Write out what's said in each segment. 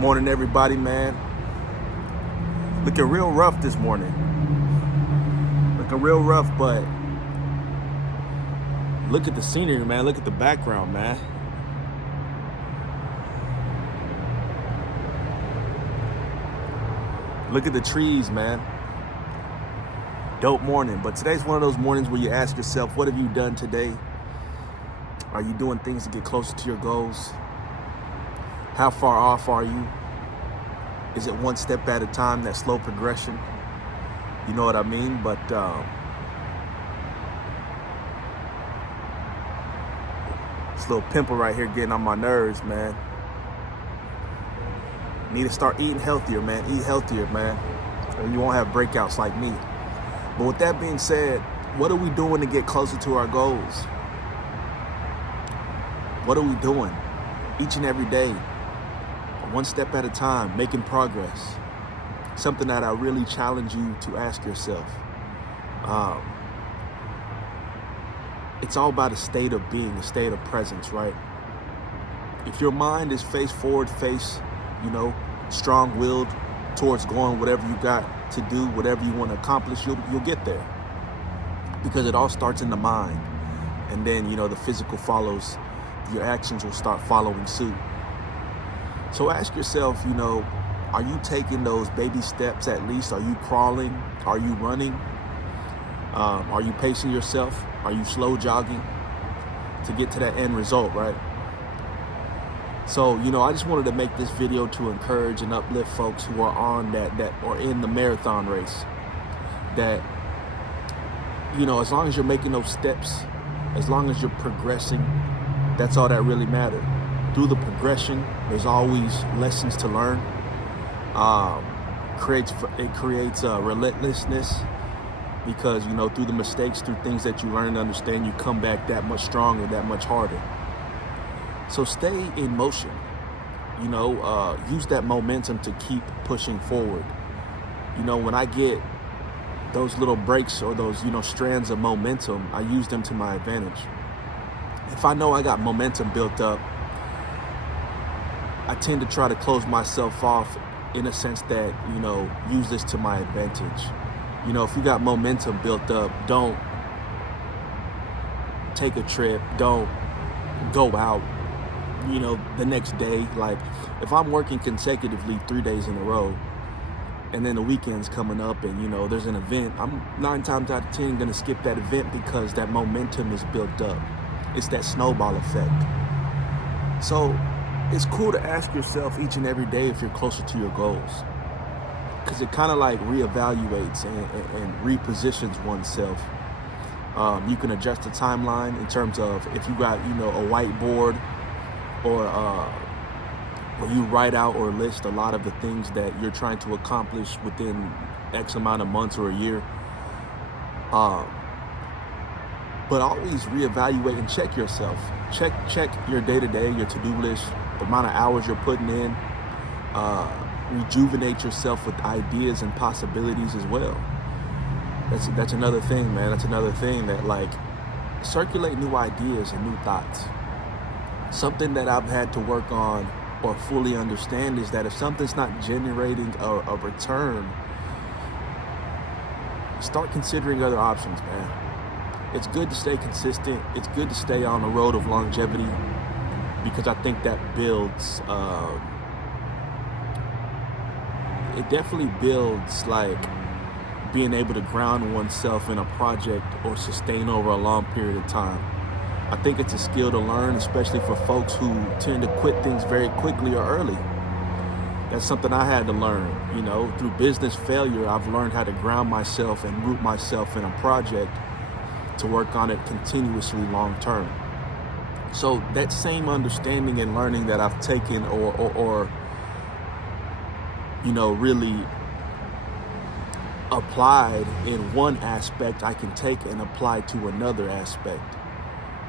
Morning, everybody, man. Looking real rough this morning. Looking real rough, but look at the scenery, man. Look at the background, man. Look at the trees, man. Dope morning. But today's one of those mornings where you ask yourself, what have you done today? Are you doing things to get closer to your goals? How far off are you? Is it one step at a time, that slow progression? You know what I mean? But this little pimple right here getting on my nerves, man. Need to start eating healthier, man. Eat healthier, man. And you won't have breakouts like me. But with that being said, what are we doing to get closer to our goals? What are we doing each and every day? One step at a time, making progress. Something that I really challenge you to ask yourself. It's all about a state of being, a state of presence, right? If your mind is face forward, strong-willed towards going whatever you got to do, whatever you want to accomplish, you'll get there. Because it all starts in the mind. And then, the physical follows. Your actions will start following suit. So ask yourself, are you taking those baby steps at least? Are you crawling? Are you running? Are you pacing yourself? Are you slow jogging to get to that end result, right? So, I just wanted to make this video to encourage and uplift folks who are on that or in the marathon race. That, as long as you're making those steps, as long as you're progressing, that's all that really matters. Through the progression, there's always lessons to learn. It creates a relentlessness because, through the mistakes, through things that you learn and understand, you come back that much stronger, that much harder. So stay in motion, use that momentum to keep pushing forward. When I get those little breaks or those, strands of momentum, I use them to my advantage. If I know I got momentum built up, I tend to try to close myself off in a sense that, use this to my advantage. If you got momentum built up, don't take a trip, don't go out, the next day. Like if I'm working consecutively 3 days in a row and then the weekend's coming up and, there's an event, I'm 9 times out of 10 going to skip that event because that momentum is built up. It's that snowball effect. So it's cool to ask yourself each and every day if you're closer to your goals, because it kind of like reevaluates and repositions oneself. You can adjust the timeline in terms of if you got, a whiteboard or where you write out or list a lot of the things that you're trying to accomplish within X amount of months or a year. But always reevaluate and check yourself. Check your day-to-day, your to-do list, the amount of hours you're putting in. Rejuvenate yourself with ideas and possibilities as well. That's another thing, man. That's another thing that circulate new ideas and new thoughts. Something that I've had to work on or fully understand is that if something's not generating a return, start considering other options, man. It's good to stay consistent. It's good to stay on the road of longevity because I think that builds, it definitely builds being able to ground oneself in a project or sustain over a long period of time. I think it's a skill to learn, especially for folks who tend to quit things very quickly or early. That's something I had to learn, through business failure. I've learned how to ground myself and root myself in a project to work on it continuously long term. So that same understanding and learning that I've taken or really applied in one aspect, I can take and apply to another aspect.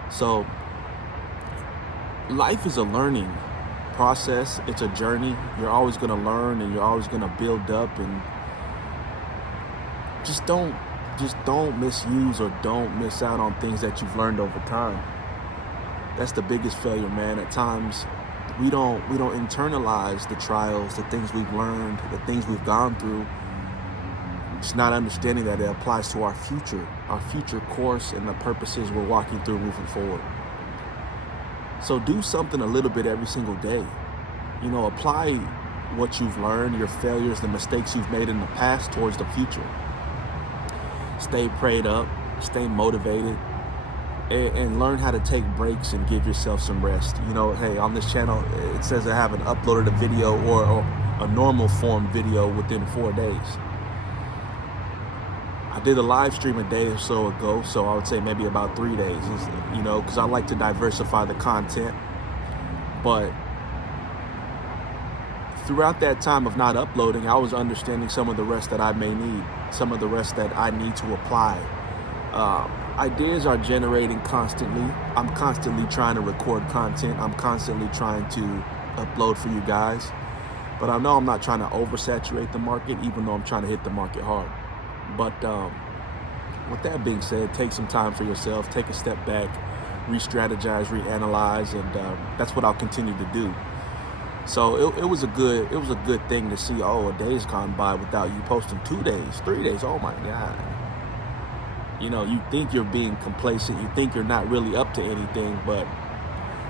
So life is a learning process. It's a journey. You're always going to learn and you're always going to build up, and just don't misuse or don't miss out on things that you've learned over time. That's the biggest failure, man. At times we don't internalize the trials, the things we've learned, the things we've gone through. Just not understanding that it applies to our future course and the purposes we're walking through moving forward. So do something a little bit every single day. You know, apply what you've learned, your failures, the mistakes you've made in the past towards the future. Stay prayed up, stay motivated, and learn how to take breaks and give yourself some rest. You know, hey, on this channel, it says I haven't uploaded a video or a normal form video within 4 days. I did a live stream a day or so ago, so I would say maybe about 3 days, you know, because I like to diversify the content. But throughout that time of not uploading, I was understanding some of the rest that I may need, some of the rest that I need to apply. Ideas are generating constantly. I'm constantly trying to record content. I'm constantly trying to upload for you guys. But I know I'm not trying to oversaturate the market, even though I'm trying to hit the market hard. But with that being said, take some time for yourself, take a step back, re-strategize, reanalyze, and that's what I'll continue to do. So it was a good thing to see. Oh, a day's gone by without you posting 2 days, 3 days. Oh my God. You know, you think you're being complacent, you think you're not really up to anything, but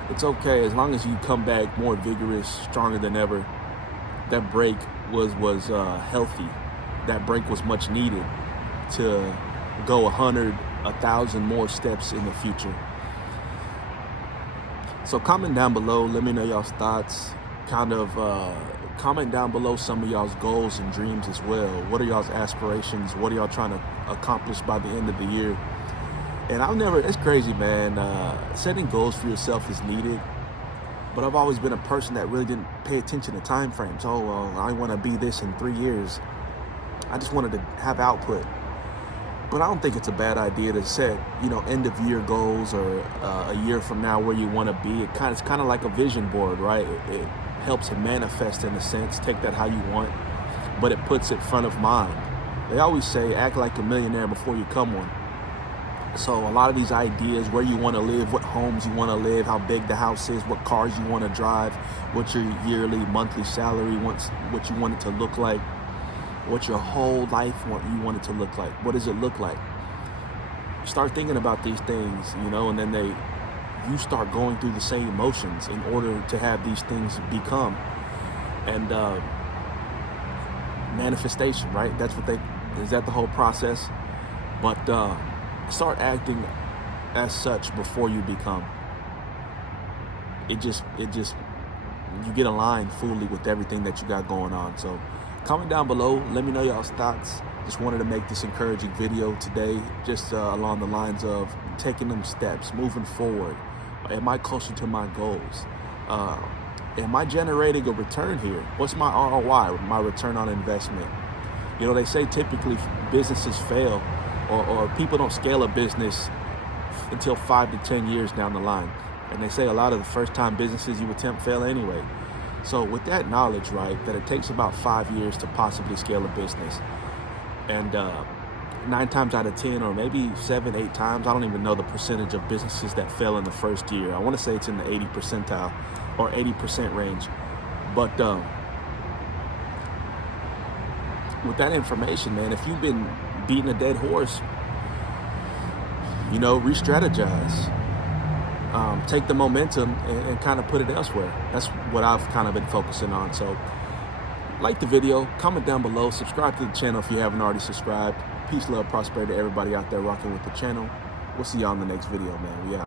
it's okay as long as you come back more vigorous, stronger than ever. That break was healthy. That break was much needed to go 100, 1,000 more steps in the future. So comment down below, let me know y'all's thoughts. Comment down below some of y'all's goals and dreams as well. What are y'all's aspirations? What are y'all trying to accomplish by the end of the year? And it's crazy, man. Setting goals for yourself is needed. But I've always been a person that really didn't pay attention to time frames. Oh, well, I want to be this in 3 years. I just wanted to have output. But I don't think it's a bad idea to set, you know, end of year goals or a year from now where you want to be. It's kind of like a vision board, right? It helps it manifest in a sense. Take that how you want, but it puts it front of mind. They always say, act like a millionaire before you become one. So a lot of these ideas, where you want to live, what homes you want to live, how big the house is, what cars you want to drive, what your yearly, monthly salary wants, what you want it to look like, what your whole life you want it to look like. What does it look like? Start thinking about these things, you know, and then you start going through the same emotions in order to have these things become. And manifestation, right? Is that the whole process? But start acting as such before you become. You get aligned fully with everything that you got going on. So comment down below, let me know y'all's thoughts. Just wanted to make this encouraging video today, just along the lines of taking them steps, moving forward. Am I closer to my goals? Am I generating a return here? What's my ROI, my return on investment? You know, they say typically businesses fail or people don't scale a business until 5 to 10 years down the line. And they say a lot of the first time businesses you attempt fail anyway. So with that knowledge, right, that it takes about 5 years to possibly scale a business. And 9 times out of 10, or maybe 7, 8 times, I don't even know the percentage of businesses that fail in the first year. I want to say it's in the 80 percentile or 80% range. But with that information, man, if you've been beating a dead horse, you know, re-strategize. Take the momentum and kind of put it elsewhere. That's what I've kind of been focusing on. So like the video, comment down below, subscribe to the channel if you haven't already subscribed. Peace, love, prosperity to everybody out there rocking with the channel. We'll see y'all in the next video, man. We out.